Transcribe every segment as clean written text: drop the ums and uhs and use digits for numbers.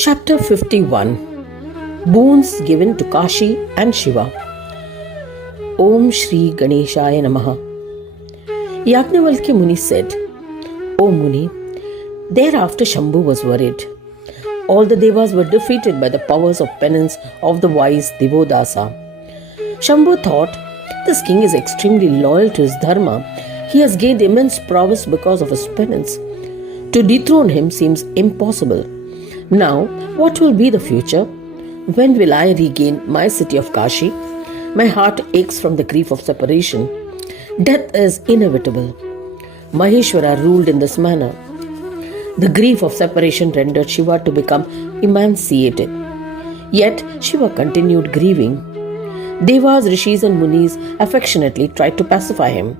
Chapter 51. Boons given to Kashi and Shiva. Om Shri Ganeshaya Namaha. Yajnavalkya Muni said, O Muni, thereafter Shambhu was worried. All the devas were defeated by the powers of penance of the wise Devodasa. Shambhu thought, this king is extremely loyal to his dharma. He has gained immense prowess because of his penance. To dethrone him seems impossible. Now, what will be the future? When will I regain my city of Kashi? My heart aches from the grief of separation. Death is inevitable. Maheshwara ruled in this manner. The grief of separation rendered Shiva to become emaciated. Yet Shiva continued grieving. Devas, Rishis and Munis affectionately tried to pacify him.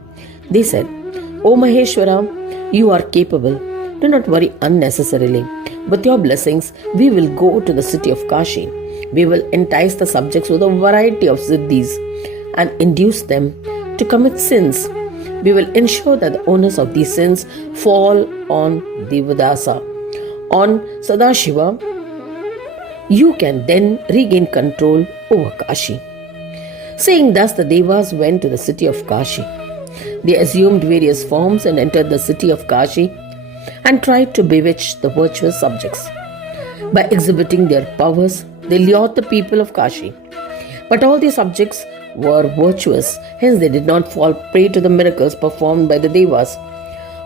They said, O Maheshwara, you are capable. Do not worry unnecessarily. With your blessings, we will go to the city of Kashi. We will entice the subjects with a variety of siddhis and induce them to commit sins. We will ensure that the onus of these sins fall on Devadasa. On Sadashiva, you can then regain control over Kashi. Saying thus, the Devas went to the city of Kashi. They assumed various forms and entered the city of Kashi and tried to bewitch the virtuous subjects. By exhibiting their powers, they lured the people of Kashi. But all the subjects were virtuous, hence they did not fall prey to the miracles performed by the Devas.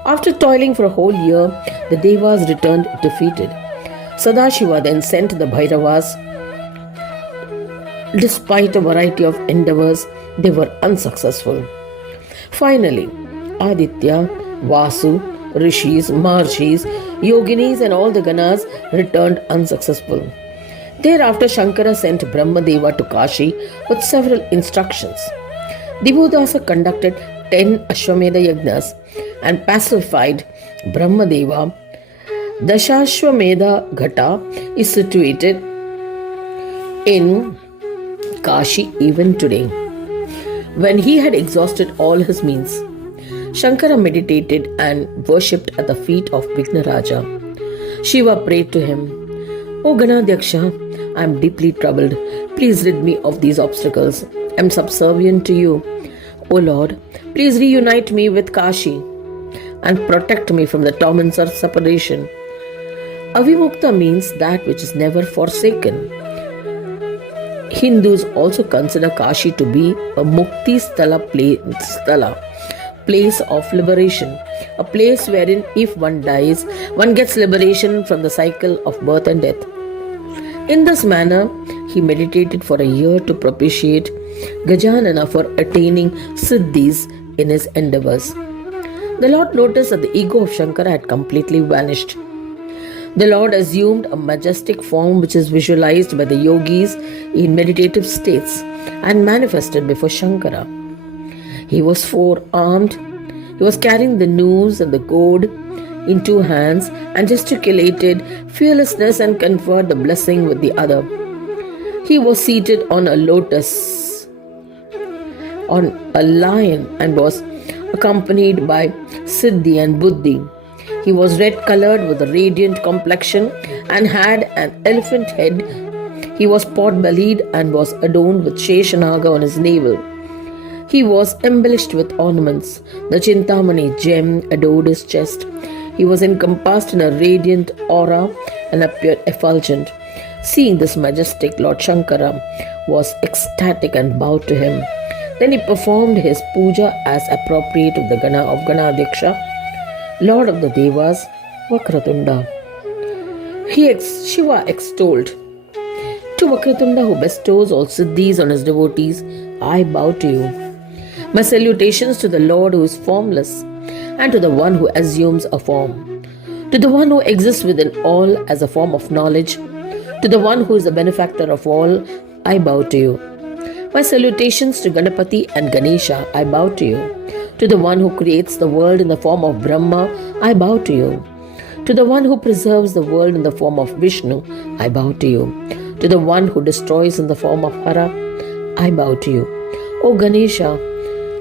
After toiling for a whole year, the Devas returned defeated. Sadashiva then sent the Bhairavas. Despite a variety of endeavors, they were unsuccessful. Finally, Aditya, Vasu, Rishis, Maharshis, Yoginis and all the Ganas returned unsuccessful. Thereafter Shankara sent Brahmadeva to Kashi with several instructions. Devodasa conducted 10 Ashwamedha Yagnas and pacified Brahmadeva. Dashashwamedha Ghata is situated in Kashi even today. When he had exhausted all his means, Shankara meditated and worshipped at the feet of Vignaraja. Shiva prayed to him, O Ganadyaksha, I am deeply troubled. Please rid me of these obstacles. I am subservient to you. O Lord, please reunite me with Kashi and protect me from the torments of separation. Avimukta means that which is never forsaken. Hindus also consider Kashi to be a Mukti place of liberation, a place wherein if one dies, one gets liberation from the cycle of birth and death. In this manner, he meditated for a year to propitiate Gajanana for attaining siddhis in his endeavors. The Lord noticed that the ego of Shankara had completely vanished. The Lord assumed a majestic form which is visualized by the yogis in meditative states and manifested before Shankara. He was four-armed. He was carrying the noose and the gourd in two hands and gesticulated fearlessness and conferred the blessing with the other. He was seated on a lotus, on a lion, and was accompanied by Siddhi and Buddhi. He was red-colored with a radiant complexion and had an elephant head. He was pot-bellied and was adorned with Sheshanaga on his navel. He was embellished with ornaments. The Chintamani gem adorned his chest. He was encompassed in a radiant aura and appeared effulgent. Seeing this majestic, Lord Shankara was ecstatic and bowed to him. Then he performed his puja as appropriate with the Gana of Ganadyaksha, Lord of the Devas, Vakratunda. Shiva extolled, to Vakratunda who bestows all siddhis on his devotees, I bow to you. My salutations to the Lord who is formless, and to the one who assumes a form, to the one who exists within all as a form of knowledge, to the one who is the benefactor of all, I bow to you. My salutations to Ganapati and Ganesha, I bow to you. To the one who creates the world in the form of Brahma, I bow to you. To the one who preserves the world in the form of Vishnu, I bow to you. To the one who destroys in the form of Hara, I bow to you. O Ganesha,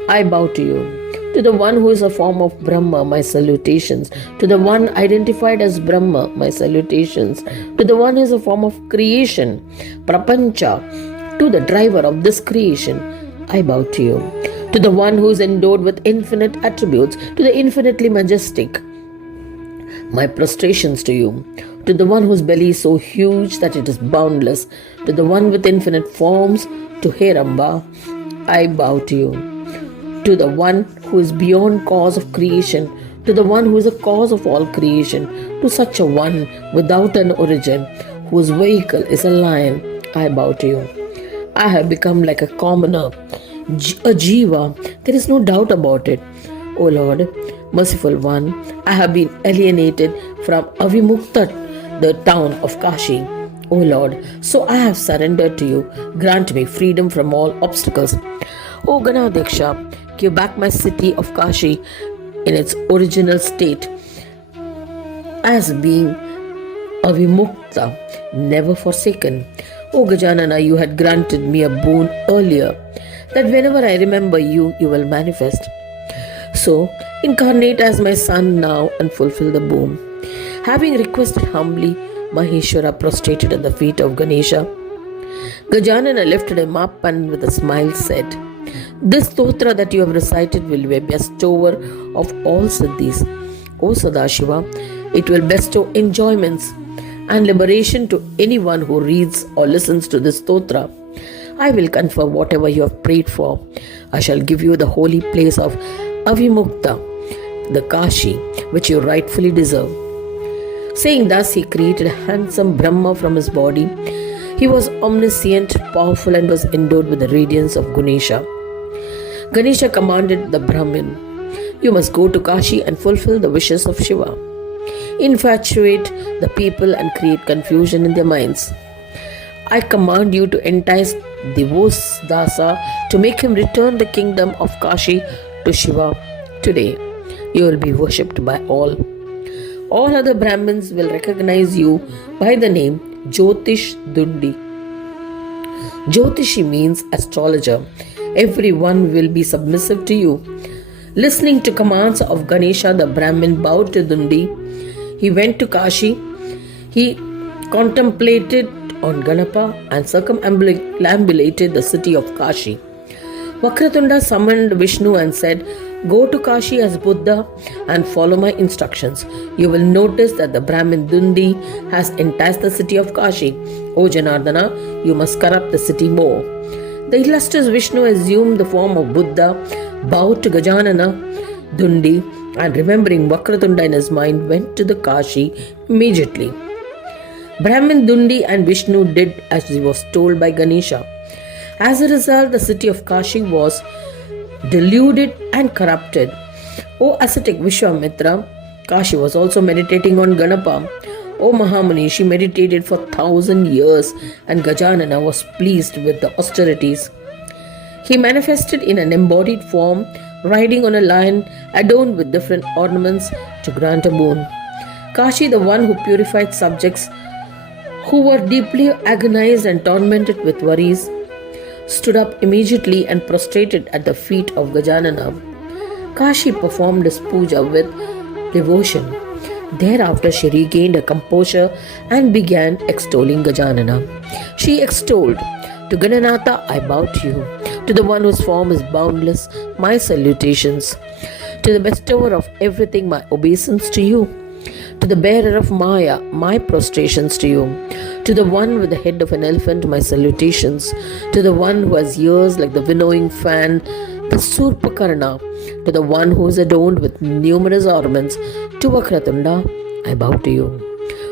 I bow to you. To the one who is a form of Brahma, my salutations. To the one identified as Brahma, my salutations. To the one who is a form of creation, Prapancha. To the driver of this creation, I bow to you. To the one who is endowed with infinite attributes, to the infinitely majestic, my prostrations to you. To the one whose belly is so huge that it is boundless, to the one with infinite forms, to Heramba, I bow to you. To the one who is beyond cause of creation, to the one who is a cause of all creation, to such a one without an origin, whose vehicle is a lion, I bow to you. I have become like a commoner, a jiva, there is no doubt about it. O Lord, merciful one, I have been alienated from Avimukta, the town of Kashi. O Lord, so I have surrendered to you. Grant me freedom from all obstacles. O Ganadiksha, give back my city of Kashi in its original state as being Avimukta, never forsaken. O Gajanana, you had granted me a boon earlier, that whenever I remember you, you will manifest. So, incarnate as my son now and fulfill the boon. Having requested humbly, Maheshwara prostrated at the feet of Ganesha. Gajanana lifted him up and with a smile said, "This stotra that you have recited will be a bestower of all siddhis. O Sadashiva, it will bestow enjoyments and liberation to anyone who reads or listens to this stotra. I will confer whatever you have prayed for. I shall give you the holy place of Avimukta, the Kashi, which you rightfully deserve." Saying thus, he created a handsome Brahma from his body. He was omniscient, powerful, and was endowed with the radiance of Ganesha. Ganesha commanded the Brahmin, "You must go to Kashi and fulfill the wishes of Shiva. Infatuate the people and create confusion in their minds. I command you to entice Devosdasa to make him return the kingdom of Kashi to Shiva today. You will be worshipped by all. All other Brahmins will recognize you by the name Jyotish Dundi. Jyotishi means astrologer. Everyone will be submissive to you." Listening to commands of Ganesha, the Brahmin bowed to Dundi. He went to Kashi. He contemplated on Ganapa and circumambulated the city of Kashi. Vakratunda summoned Vishnu and said, "Go to Kashi as Buddha and follow my instructions. You will notice that the Brahmin Dundi has enticed the city of Kashi. O Janardana, you must corrupt the city more." The illustrious Vishnu assumed the form of Buddha, bowed to Gajanana Dundi, and remembering Vakratunda in his mind, went to the Kashi immediately. Brahmin Dundi and Vishnu did as he was told by Ganesha. As a result, the city of Kashi was deluded and corrupted. O ascetic Vishwamitra, Kashi was also meditating on Ganapa. O Mahamuni, she meditated for 1,000 years, and Gajanana was pleased with the austerities. He manifested in an embodied form, riding on a lion adorned with different ornaments to grant a boon. Kashi, the one who purified subjects who were deeply agonized and tormented with worries, stood up immediately and prostrated at the feet of Gajanana. Kashi performed his puja with devotion. Thereafter she regained her composure and began extolling Gajanana. She extolled, "To Gananatha I bow to you. To the one whose form is boundless, my salutations. To the bestower of everything, my obeisance to you. To the bearer of Maya, my prostrations to you. To the one with the head of an elephant, my salutations. To the one who has ears like the winnowing fan, the Surpakarna. To the one who is adorned with numerous ornaments, to Vakratunda, I bow to you.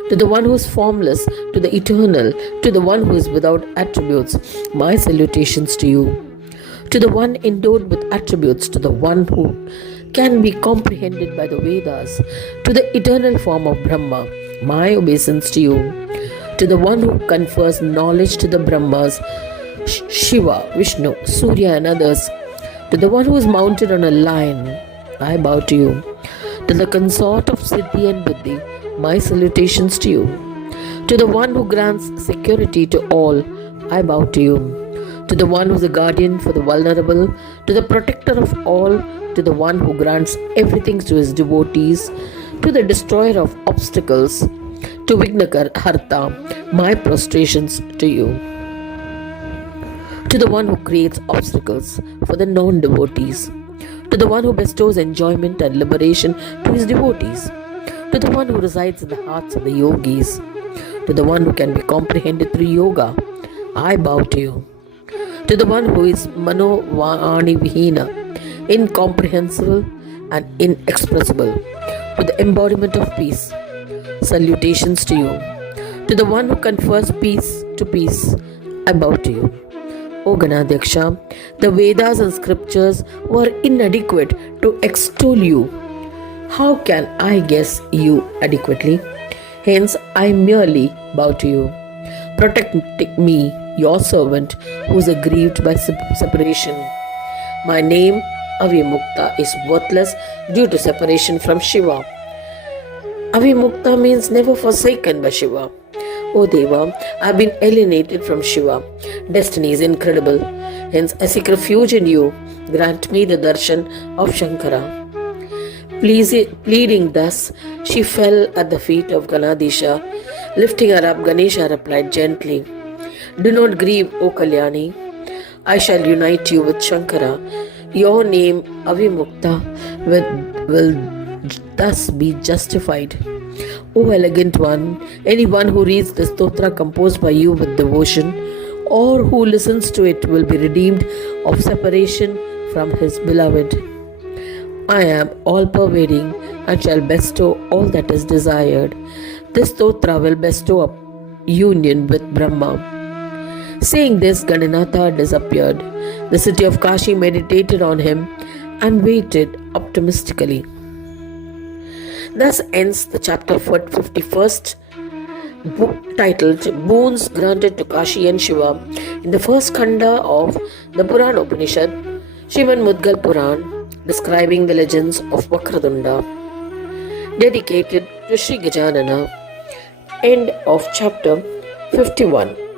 To the one who is formless, to the eternal, to the one who is without attributes, my salutations to you. To the one endowed with attributes, to the one who can be comprehended by the Vedas, to the eternal form of Brahma, my obeisance to you. To the one who confers knowledge to the Brahmas, Shiva, Vishnu, Surya and others. To the one who is mounted on a lion, I bow to you. To the consort of Siddhi and Buddhi, my salutations to you. To the one who grants security to all, I bow to you. To the one who is a guardian for the vulnerable, to the protector of all, to the one who grants everything to his devotees, to the destroyer of obstacles, to Vignakar Harta, my prostrations to you. To the one who creates obstacles for the non-devotees, to the one who bestows enjoyment and liberation to his devotees, to the one who resides in the hearts of the yogis, to the one who can be comprehended through yoga, I bow to you. To the one who is Mano Vani Vihina, incomprehensible and inexpressible, to the embodiment of peace, salutations to you. To the one who confers peace to peace, I bow to you. O Ganadyaksha, the Vedas and scriptures were inadequate to extol you. How can I guess you adequately? Hence, I merely bow to you. Protect me, your servant, who is aggrieved by separation. My name, Avimukta, is worthless due to separation from Shiva. Avimukta means never forsaken by Shiva. O Deva, I have been alienated from Shiva. Destiny is incredible. Hence, I seek refuge in you. Grant me the darshan of Shankara. Pleading thus, she fell at the feet of Ganadisha. Lifting her up, Ganesha replied gently, Do not grieve, O Kalyani. I shall unite you with Shankara. Your name, Avimukta, will thus be justified. O elegant one, anyone who reads the stotra composed by you with devotion, or who listens to it, will be redeemed of separation from his beloved. I am all-pervading and shall bestow all that is desired. This stotra will bestow a union with Brahma. Saying this, Gananatha disappeared. The city of Kashi meditated on him and waited optimistically. Thus ends the chapter 51st, titled Boons Granted to Kashi and Shiva, in the first khanda of the Puran Upanishad, Srimad Mudgal Puran, describing the legends of Vakradunda, dedicated to Sri Gajanana. End of chapter 51.